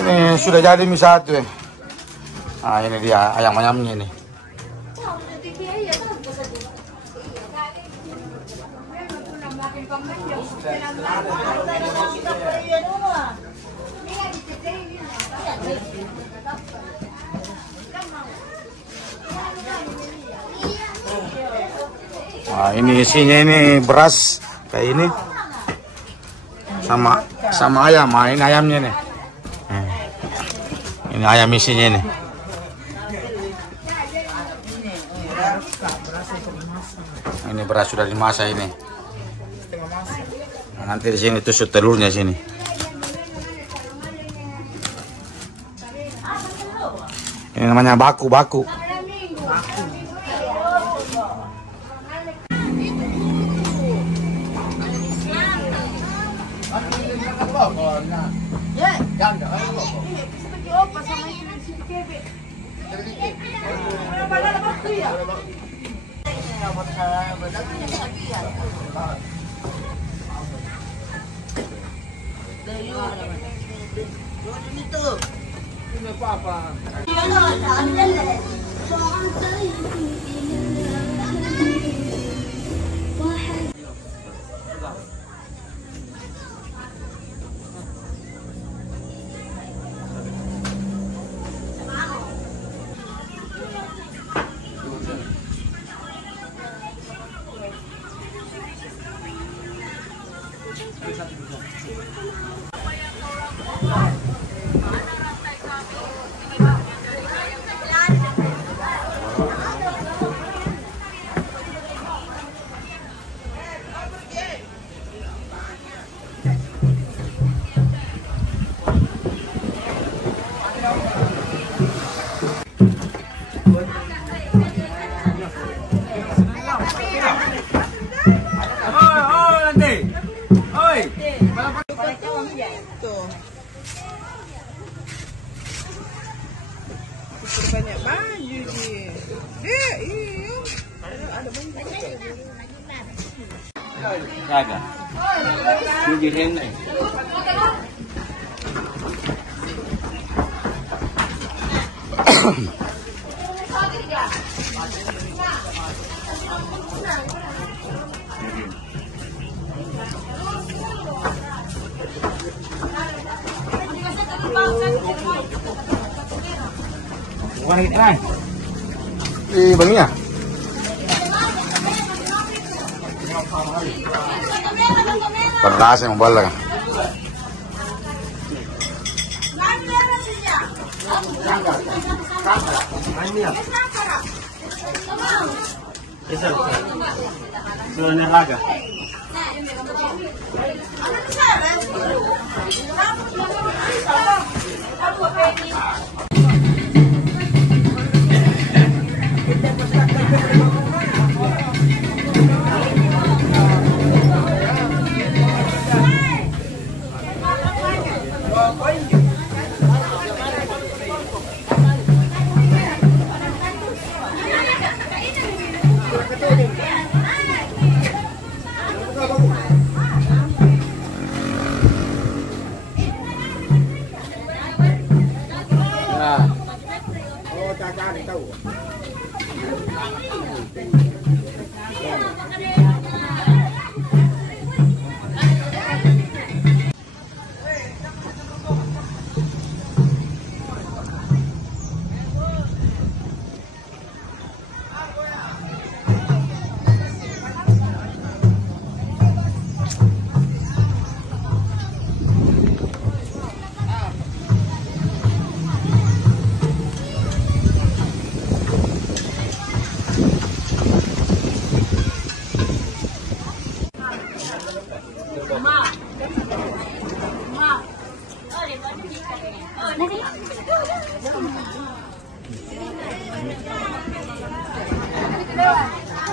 Ini sudah jadi mie satu ya. Nah ini dia ayam-ayamnya nih. Nah ini isinya ini beras kayak ini sama ayam. Nah, ini ayamnya nih. Ini ayam isinya nih. Ini beras sudah dimasak ini. Nah, nanti di sini tusuk telurnya sini. Ini namanya baku-baku. Banyak baju dia. Iya. Ada banyak. Ada. Ini rene. Wahid kan? Bangnya. Perlas yang bola kan?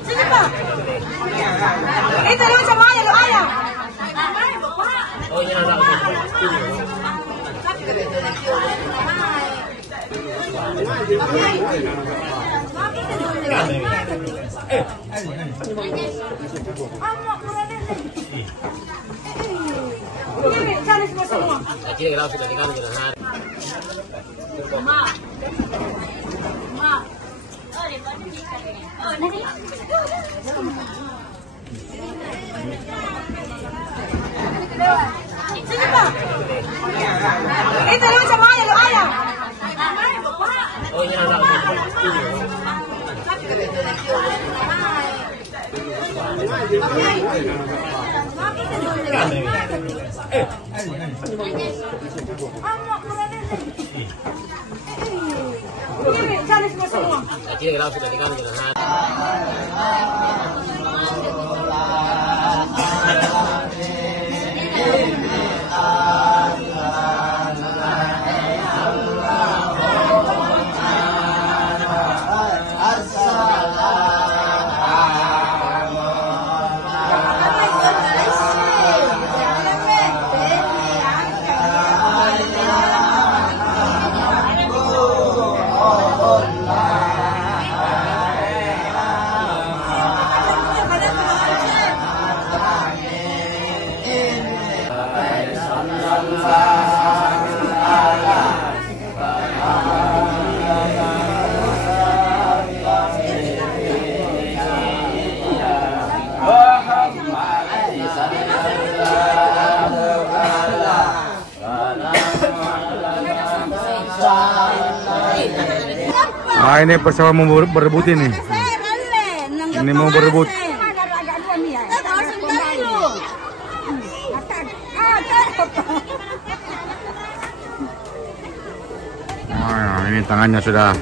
Sige pa. Ito lang sa mga lo ayaw. Oh, yan na lang. kira-kira sudah dikali jalan. Sige pa. Ini talong sa mga yelo ayaw. Oh, yan lang. Kira-kira sudah dikali jalan. Ini bersama mau berebut ini. Ini mau berebut. Nah, ini tangannya sudah.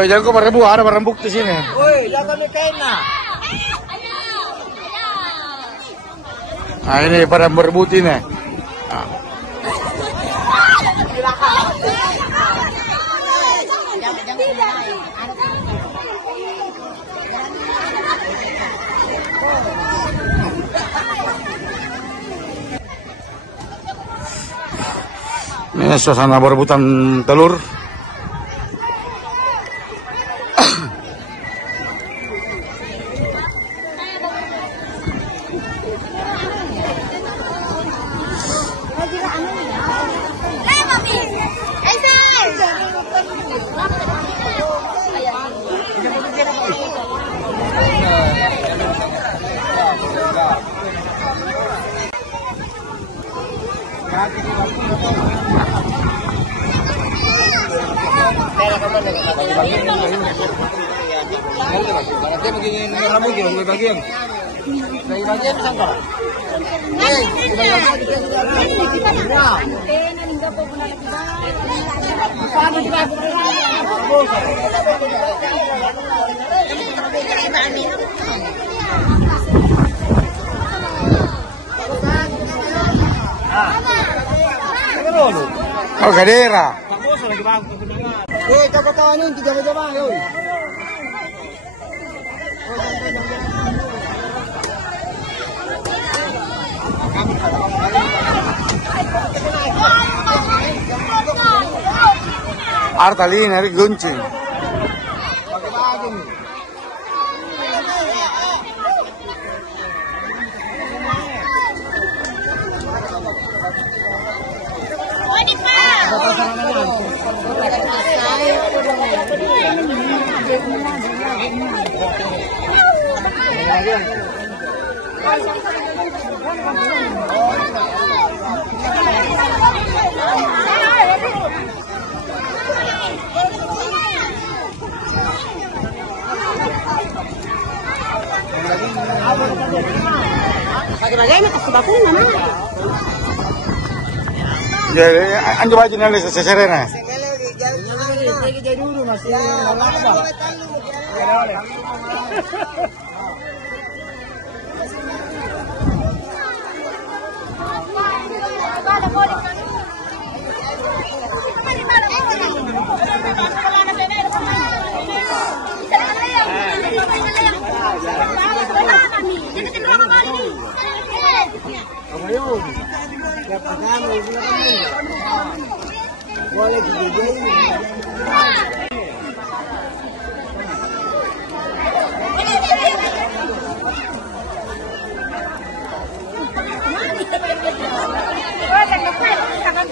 Jangan kau berebut, ada barang bukti sini. Woi, jangan kena. Nah, ini pada berebut ini. Nah. Ini suasana berebutan telur. Oh, Gadera. Kawan-kawan ini tiga-tiga yuk. Artalin, hari gunci. Bagaimana kasih bakul mana? Jadi, anjir aja nih seserena. Jadi dulu masih lama. Jadi Ayun. Dapat kami, boleh dijadiin. Olha, não foi, não